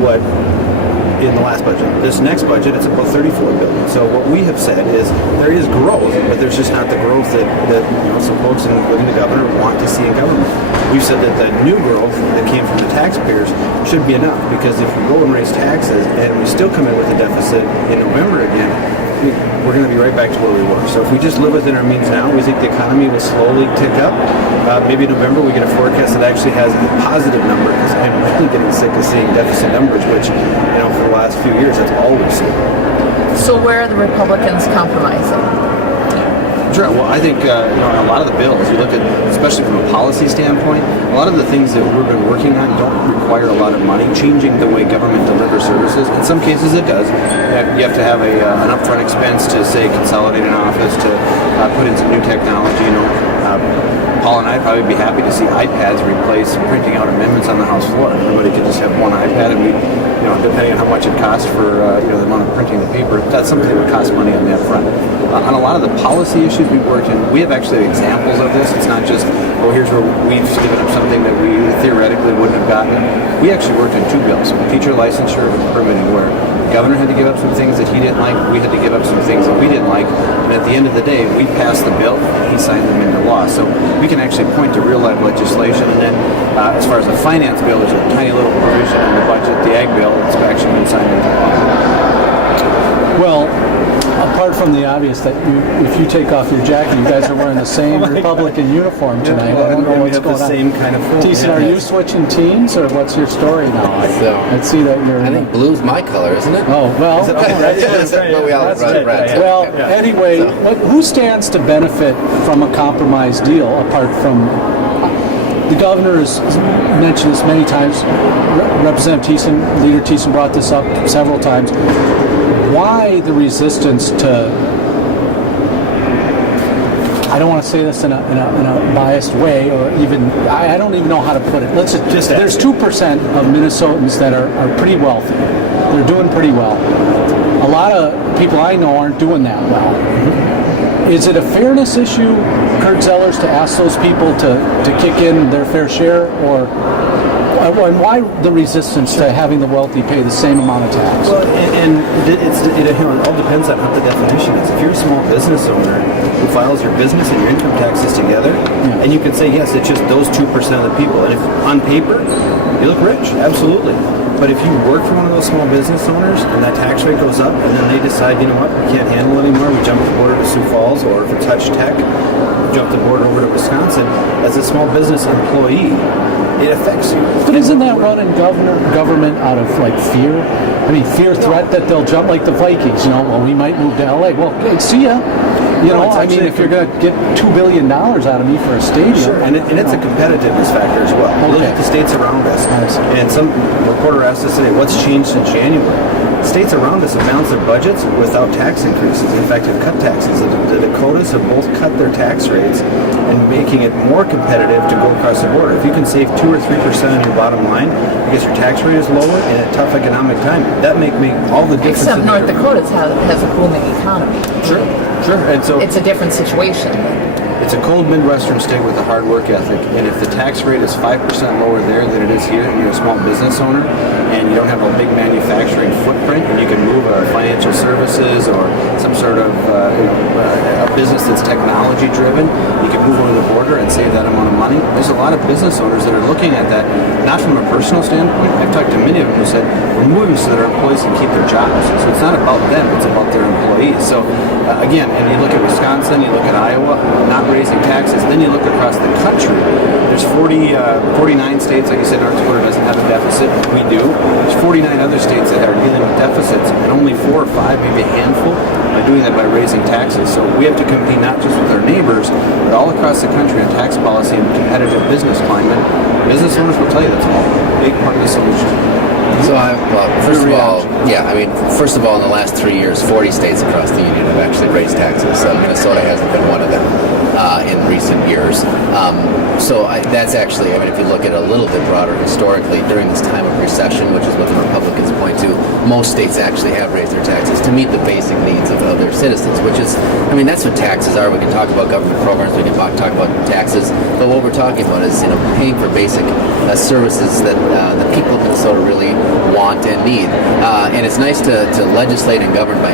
What in the last budget. This next budget, it's about $34 billion. So what we have said is there is growth, but there's just not the growth that some folks, including the governor, want to see in government. We've said that the new growth that came from the taxpayers should be enough, because if we go and raise taxes and we still come in with a deficit in November again, we're going to be right back to where we were. So if we just live within our means now, we think the economy will slowly tick up. Maybe in November we get a forecast that actually has a positive number, because I'm really getting sick of seeing deficit numbers, which, for the last few years, that's all we've seen. So where are the Republicans compromising? Sure. Well, I think a lot of the bills, you look at, especially from a policy standpoint, a lot of the things that we've been working on don't require a lot of money. Changing the way government delivers services, in some cases it does. You have to have an upfront expense to, say, consolidate an office, to put in some new technology. Paul and I'd probably be happy to see iPads replace printing out amendments on the House floor. Everybody could just have one iPad, and we, depending on how much it costs for the amount of printing the paper, that's something that would cost money on that front. On a lot of the policy issues we've worked in, we have actually examples of this. It's not just, here's where we've given up something that we theoretically wouldn't have gotten. We actually worked in two bills, teacher licensure and permitting, where the governor had to give up some things that he didn't like, we had to give up some things that we didn't like, and at the end of the day, we passed the bill, and he signed them into law. So we can actually point to real-life legislation, and then as far as the finance bill, there's a tiny little provision in the budget, the ag bill, that's actually been signed into law. Well, apart from the obvious that if you take off your jacket, you guys are wearing the same Republican uniform tonight. I don't know what's going on. Same kind of phone. Thissen, are you switching teams, or what's your story now? I see that you're. I think blue's my color, isn't it? Oh well. But we all run red. Well, anyway, who stands to benefit from a compromise deal apart from? The governor has mentioned this many times. Representative Thissen, Leader Thissen brought this up several times. Why the resistance to, I don't want to say this in a biased way, or even, I don't even know how to put it. Let's just there's 2% of Minnesotans that are pretty wealthy. They're doing pretty well. A lot of people I know aren't doing that well. Is it a fairness issue, Kurt Zellers, to ask those people to kick in their fair share, or and why the resistance to having the wealthy pay the same amount of tax? Well, and it all depends on what the definition is. If you're a small business owner who files your business and your income taxes together, and you can say, yes, it's just those 2% of the people, and if on paper, you look rich, absolutely. But if you work for one of those small business owners and that tax rate goes up, and then they decide, we can't handle it anymore, we jump the border to Sioux Falls, or if it's Hutch Tech, jump the border over to Wisconsin, as a small business employee, it affects you. But isn't that running government out of fear? I mean, fear threat that they'll jump like the Vikings. We might move to LA. Well, see ya. If you're going to get $2 billion out of me for a stadium, sure. and it's a competitiveness factor as well. Okay. Look at the states around us, and some reporter asked us today, "What's changed in January?" States around us have balanced their budgets without tax increases. In fact, have cut taxes. The Dakotas have both cut their tax rates and making it more competitive to go across the border. If you can save 2 or 3% on your bottom line because your tax rate is lower in a tough economic time, that make all the difference. Except North Dakota has a booming economy. Sure. And so it's a different situation. It's a cold Midwestern state with a hard work ethic, and if the tax rate is 5% lower there than it is here, and you're a small business owner, and you don't have a big manufacturing footprint, and you can move financial services or some sort of a business that's technology driven, you can move over the border and save that amount of money. There's a lot of business owners that are looking at that, not from a personal standpoint. I've talked to many of them who said, we're moving so that our employees can keep their jobs. So it's not about them, it's about their employees. So again, and you look at Wisconsin, you look at Iowa, not raising taxes, then you look across the country. There's 49 states, like you said, North Dakota doesn't have a deficit. We do. There's 49 other states that are dealing with deficits, and only 4 or 5, maybe a handful, are doing that by raising taxes. So we have to compete not just with our neighbors, but all across the country on tax policy and competitive business climate. Business owners will tell you that's all a big part of the solution. So, first of all, in the last 3 years, 40 states across the union have actually raised taxes. Minnesota hasn't been one of them in recent years. That's actually, if you look at it a little bit broader historically, during this time of recession, which is what the Republicans point to, most states actually have raised their taxes to meet the basic needs of their citizens, which is, that's what taxes are. We can talk about government programs, we can talk about taxes, but what we're talking about is, paying for basic services that the people of Minnesota really want and need. And it's nice to legislate and govern by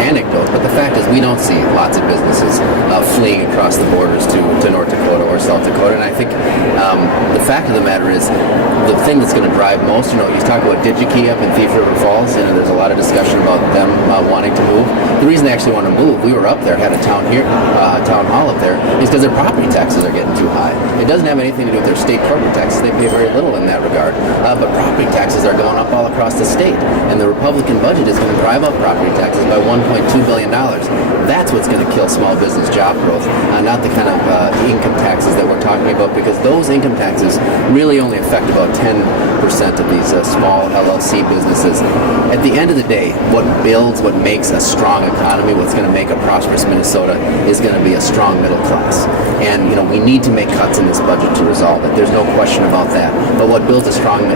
anecdote, but the fact is we don't see lots of businesses fleeing across the borders to North Dakota or South Dakota. And I think the fact of the matter is the thing that's going to drive most, you talk about DigiKey up in Thief River Falls, there's a lot of discussion about them wanting to move. The reason they actually want to move, we were up there, had a town hall up there, is because their property taxes are getting too high. It doesn't have anything to do with their state corporate taxes. They pay very little in that regard. But property taxes are going up all across the state, and the Republican budget is going to drive up property taxes by $1.2 billion. That's what's going to kill small business jobs job growth, not the kind of income taxes that we're talking about, because those income taxes really only affect about 10% of these small LLC businesses. At the end of the day, what makes a strong economy, what's going to make a prosperous Minnesota is going to be a strong middle class. And, we need to make cuts in this budget to resolve it. There's no question about that. But what builds a strong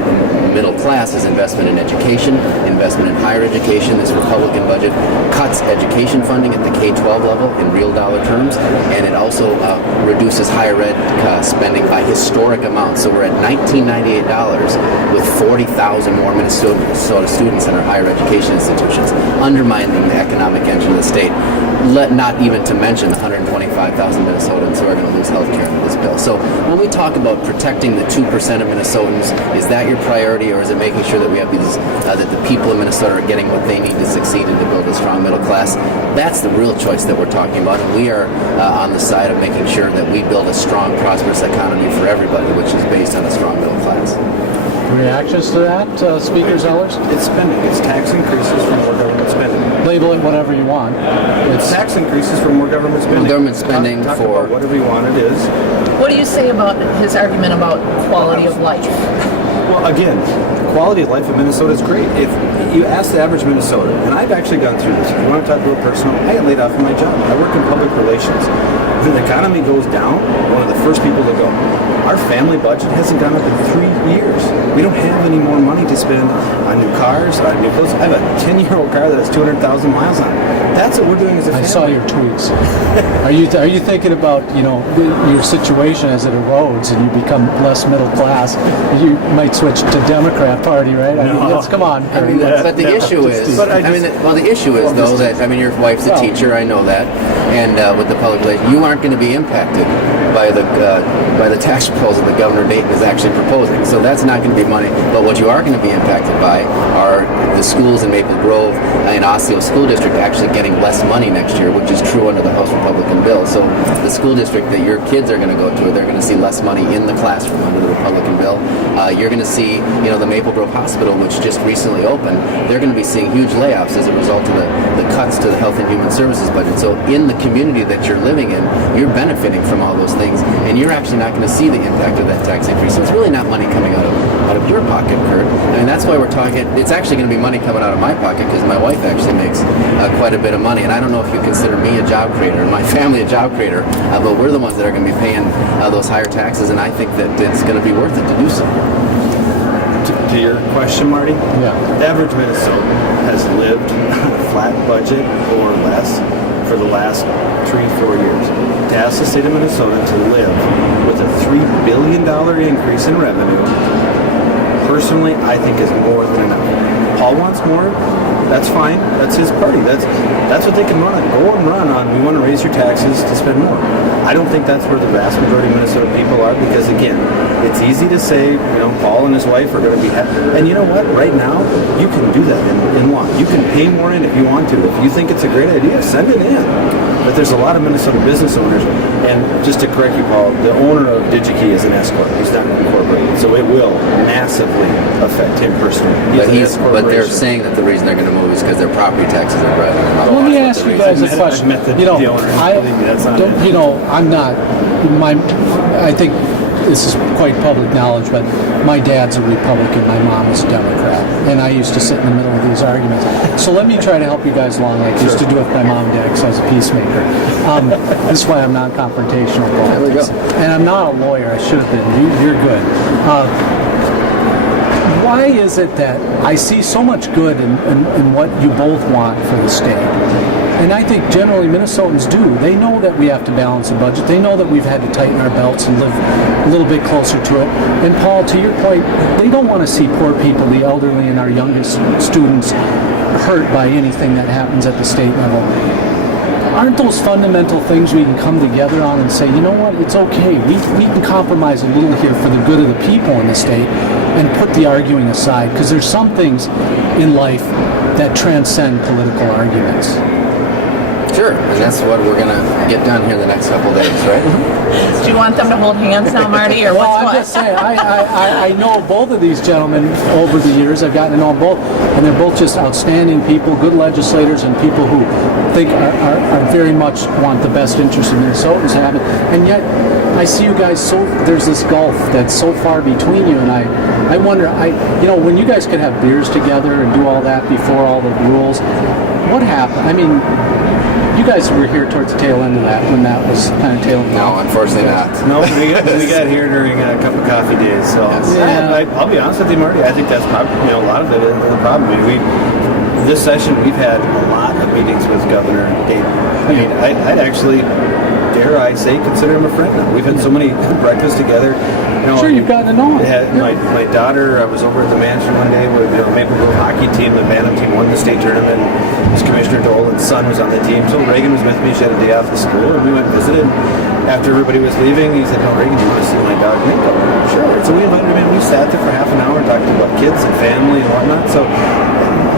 middle class is investment in education, investment in higher education. This Republican budget cuts education funding at the K-12 level in real dollar terms, and it also reduces higher ed spending by historic amounts. So we're at $1998 with 40,000 more Minnesota students in our higher education institutions, undermining the economic engine of the state. Not even to mention the 125,000 Minnesotans who are going to lose health care under this bill. So when we talk about protecting the 2% of Minnesotans, is that your priority, or is it making sure that we have these that the people in Minnesota are getting what they need to succeed and to build a strong middle class? That's the real choice that we're talking about, and we are on the side of making sure that we build a strong, prosperous economy for everybody, which is based on a strong middle class. Reactions to that, Speaker Zellers? It's spending. It's tax increases for more government spending. Label it whatever you want. It's tax increases for more government spending. Government spending Talk for about whatever you want it is. What do you say about his argument about quality of life? Well, again, quality of life in Minnesota is great. If you ask the average Minnesotan, and I've actually gone through this. If you want to talk real personal, I got laid off from my job. I work in public relations. If the economy goes down, one of the first people to go, our family budget hasn't gone up in 3 years. We don't have any more money to spend on new cars, on new clothes. I have a 10-year-old car that has 200,000 miles on it. That's what we're doing as a family. I saw your tweets. Are you thinking about your situation as it erodes and you become less middle class? You might switch to Democrat Party, right? Come on. But the issue is, the issue is though that your wife's a teacher. I know that, and with the public relations, you aren't going to be impacted by the tax proposal that Governor Dayton is actually proposing. So that's not going to be money. But what you are going to be impacted by are the schools in Maple Grove and Osseo School District actually getting less money next year, which is true under the House Republican bill. So the school district that your kids are going to go to, they're going to see less money in the classroom under the Republican bill. You're going to see, the Maple Grove Hospital, which just recently opened, they're going to be seeing huge layoffs as a result of the cuts to the Health and Human Services budget. So in the community that you're living in, you're benefiting from all those things, and you're actually not going to see the impact of that tax increase. So it's really not money coming out of your pocket, Kurt. That's why we're talking. It's actually going to be money coming out of my pocket because my wife actually makes quite a bit of money, and I don't know if you consider me a job creator, my family a job creator, but we're the ones that are going to be paying those higher taxes, and I think that it's going to be worth it to do so. To your question, Marty, Yeah. average Minnesotan has lived on a flat budget or less for the last 3-4 years. To ask the state of Minnesota to live with a $3 billion increase in revenue, personally, I think is more than enough. Paul wants more. That's fine. That's his party. That's what they can run on. Go and run on. We want to raise your taxes to spend more. I don't think that's where the vast majority of Minnesota people are, because again, it's easy to say, Paul and his wife are going to be happy. And you know what? Right now, you can do that in law. You can pay more in if you want to. If you think it's a great idea, send it in. But there's a lot of Minnesota business owners, and just to correct you, Paul, the owner of DigiKey is an S corp. He's not incorporated, so it will massively affect him personally. But they're saying that the reason they're going to move is because their property taxes are driving them up. Let me ask you guys a question. I think this is quite public knowledge, but my dad's a Republican, my mom is a Democrat, and I used to sit in the middle of these arguments. So let me try to help you guys along like I used to do with my mom and dad, because I was a peacemaker. This is why I'm non-confrontational. There we go. And I'm not a lawyer. I should have been. You're good. Why is it that I see so much good in what you both want for the state? And I think generally Minnesotans do. They know that we have to balance the budget. They know that we've had to tighten our belts and live a little bit closer to it. And Paul, to your point, they don't want to see poor people, the elderly, and our youngest students hurt by anything that happens at the state level. Aren't those fundamental things we can come together on and say, you know what, it's okay. We can compromise a little here for the good of the people in the state and put the arguing aside, because there's some things in life that transcend political arguments. Sure, and that's what we're going to get done here the next couple days, right? Do you want them to hold hands now, Marty, or Well, what's I'm what? just saying, I know both of these gentlemen over the years. I've gotten to know them both, and they're both just outstanding people, good legislators, and people who think are very much want the best interest of Minnesotans having. And yet, I see you guys there's this gulf that's so far between you, and I wonder, when you guys could have beers together and do all that before all the rules, what happened? I mean, you guys were here towards the tail end of that when that was kind of tailing No, off. unfortunately not. No, we got here during a cup of coffee days. So I'll be honest with you, Marty. I think that's probably a lot of it is the problem. I mean, this session we've had a lot of meetings with Governor Dayton. I mean, I'd actually, dare I say, consider him a friend. We've had so many breakfasts together. Sure, you've gotten to know him. My daughter, I was over at the mansion one day with the Maple Grove hockey team. The Bantam team won the state tournament. It was Commissioner Dolan's son was on the team. So Reagan was with me. She had a day off of school, and we went and visited. After everybody was leaving, he said, "No, Reagan, you want to see my dog Demko?" Sure. So we invited him in. We sat there for half an hour talking about kids and family and whatnot. So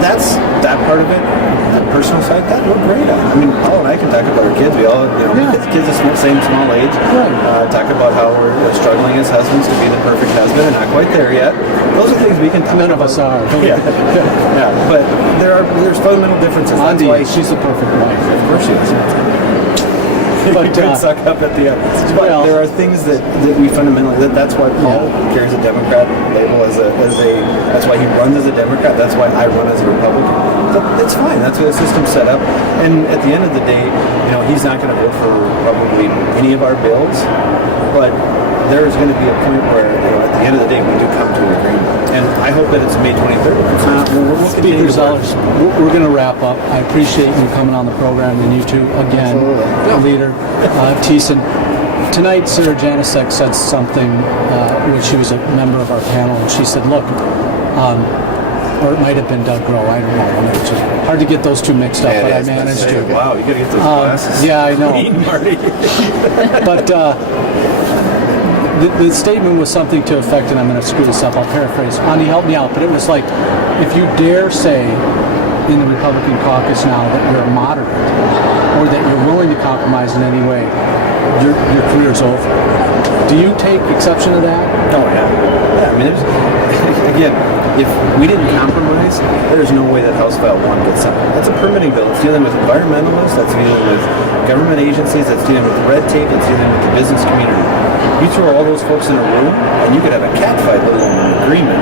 that's that part of it. The personal side, that we're great at. I mean, Paul and I can talk about our kids. We all, kids of same small age. Right. Talk about how we're struggling as husbands to be the perfect husband, and not quite there yet. Those are things we can talk None of about. us are. Yeah. But there's fundamental differences. That's Ahndi, why she's the perfect wife. of course she is. But, Could suck up at the end. But there are things that we fundamentally. That's why Paul carries a Democrat label as a. That's why he runs as a Democrat. That's why I run as a Republican. So it's fine. That's what the system's set up. And at the end of the day, he's not going to vote for probably any of our bills. But there is going to be a point where, at the end of the day, we do come to an agreement. And I hope that it's May 23rd. Speaker Zellers, we're going to wrap up. I appreciate you coming on the program, and you two again, leader Thissen. Tonight, Sarah Janecek said something when she was a member of our panel, and she said, "Look." Or it might have been Doug Grow, I don't know. Hard to get those two mixed up, but I managed to. Wow, you got to get those glasses. Yeah, I know. Marty. But the statement was something to effect, and I'm going to screw this up, I'll paraphrase. Ahndi, help me out, but it was like, if you dare say in the Republican caucus now that you're a moderate, or that you're willing to compromise in any way, your career's over. Do you take exception to that? Oh, yeah. I mean, again, if we didn't compromise, there's no way that House File 1 gets signed. That's a permitting bill. It's dealing with environmentalists, that's dealing with government agencies, that's dealing with red tape, that's dealing with the business community. You throw all those folks in a room, and you could have a catfight, let alone an agreement.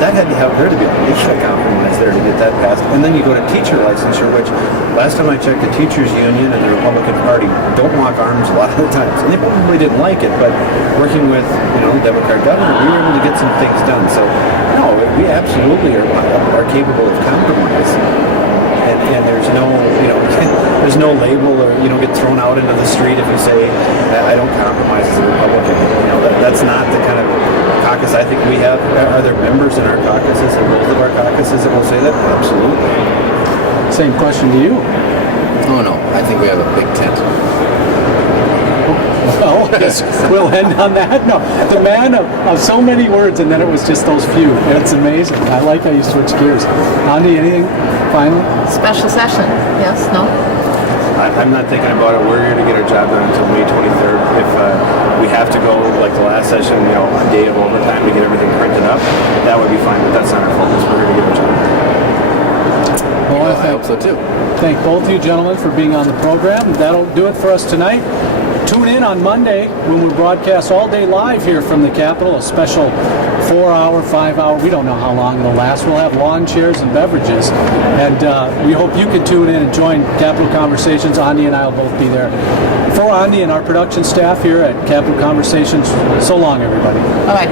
That had to have there to be a big compromise there to get that passed. And then you go to teacher licensure, which last time I checked, the teachers union and the Republican Party don't lock arms a lot of the times. And they probably didn't like it, but working with the Democrat governor, we were able to get some things done. So no, we absolutely are capable of compromise. And there's no there's no label, or you don't get thrown out into the street if you say I don't compromise as a Republican. That's not the kind of caucus I think we have. Are there members in our caucuses and both of our caucuses that will say that? Absolutely. Same question to you. Oh no, I think we have a big tent. Well, yes, we'll end on that. No, the man of so many words, and then it was just those few. It's amazing. I like how you switch gears. Ahndi, anything final? Special session. Yes? No? I'm not thinking about it. We're here to get our job done until May 23rd. If we have to go, like the last session, a day of overtime to get everything printed up, that would be fine, but that's not our focus. We're here to get our job done. Well, I hope so too. Thank both you gentlemen for being on the program. That'll do it for us tonight. Tune in on Monday when we broadcast all day live here from the Capitol, a special 4-hour, 5-hour, we don't know how long it'll last. We'll have lawn chairs and beverages. And we hope you can tune in and join Capitol Conversations. Ahndi and I will both be there. For Ahndi and our production staff here at Capitol Conversations, so long, everybody. Bye-bye.